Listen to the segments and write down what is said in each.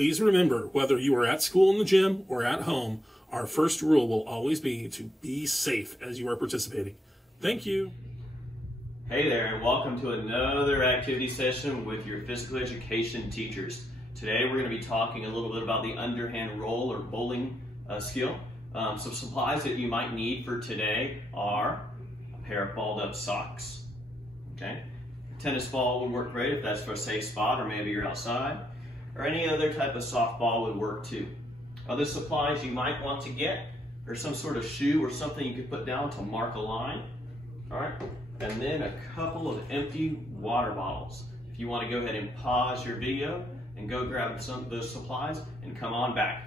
Please remember, whether you are at school in the gym or at home, our first rule will always be to be safe as you are participating. Thank you. Hey there, and welcome to another activity session with your physical education teachers. Today we're going to be talking a little bit about the underhand roll or bowling skill. Some supplies that you might need for today are a pair of balled up socks. Okay, a tennis ball would work great if that's for a safe spot or maybe you're outside, or any other type of softball would work too. Other supplies you might want to get are some sort of shoe or something you could put down to mark a line. All right, and then a couple of empty water bottles. If you want to go ahead and pause your video and go grab some of those supplies and come on back.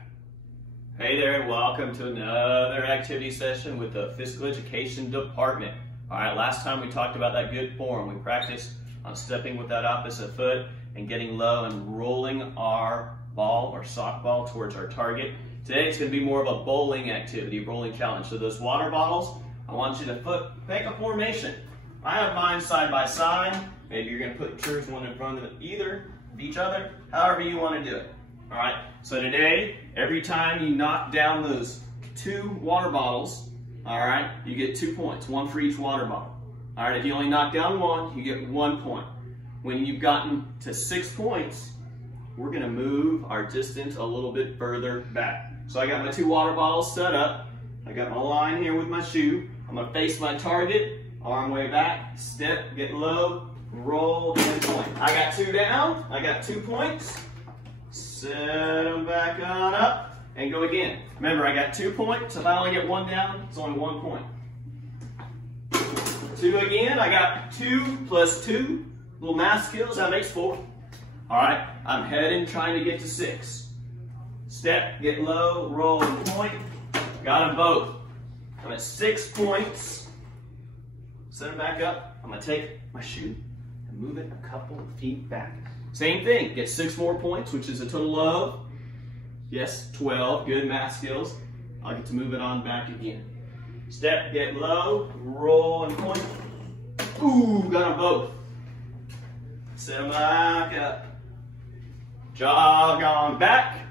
Hey there, and welcome to another activity session with the physical education department. All right, last time we talked about that good form. We practiced on stepping with that opposite foot and getting low and rolling our ball or sock ball towards our target. Today it's going to be more of a bowling activity, bowling challenge. So those water bottles, I want you to make a formation. I have mine side by side. Maybe you're going to put yours one in front of each other, however you want to do it. All right, so today, every time you knock down those 2 water bottles, all right, you get 2 points, 1 for each water bottle. All right, if you only knock down 1, you get 1 point. When you've gotten to 6 points, we're gonna move our distance a little bit further back. So I got my 2 water bottles set up. I got my line here with my shoe. I'm gonna face my target, arm way back, step, get low, roll, and point. I got 2 down, I got 2 points. Set them back on up and go again. Remember, I got 2 points. If I only get 1 down, it's only 1 point. 2 again, I got 2 plus 2. Little math skills, that makes 4. All right, I'm heading, trying to get to 6. Step, get low, roll, and point. Got them both. I'm at 6 points. Set them back up. I'm gonna take my shoe and move it a couple of feet back. Same thing, get 6 more points, which is a total of, yes, 12, good math skills. I'll get to move it on back again. Step, get low, roll, and point. Ooh, got them both. Set them back up. Jog on back.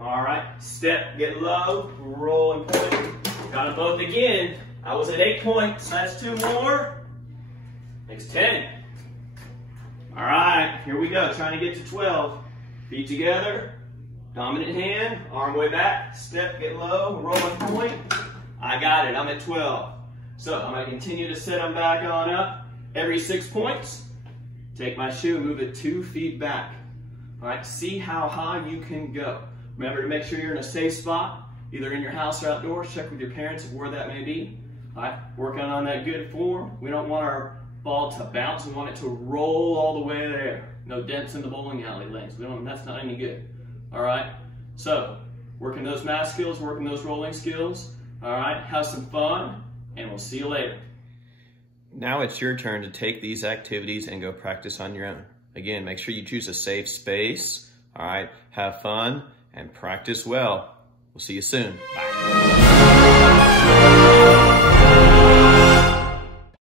All right, step, get low, roll, and point. Got them both again. I was at 8 points, that's 2 more. Makes 10. All right, here we go, trying to get to 12. Feet together, dominant hand, arm way back, step, get low, roll and point. I got it, I'm at 12. So I'm gonna continue to set them back on up. Every 6 points, take my shoe and move it 2 feet back. All right, see how high you can go. Remember to make sure you're in a safe spot, either in your house or outdoors. Check with your parents of where that may be. All right, working on that good form. We don't want our ball to bounce. We want it to roll all the way there. No dents in the bowling alley lanes. That's not any good. All right, so working those math skills, working those rolling skills. All right, have some fun, and we'll see you later. Now it's your turn to take these activities and go practice on your own. Again, make sure you choose a safe space. All right, have fun and practice well. We'll see you soon. Bye.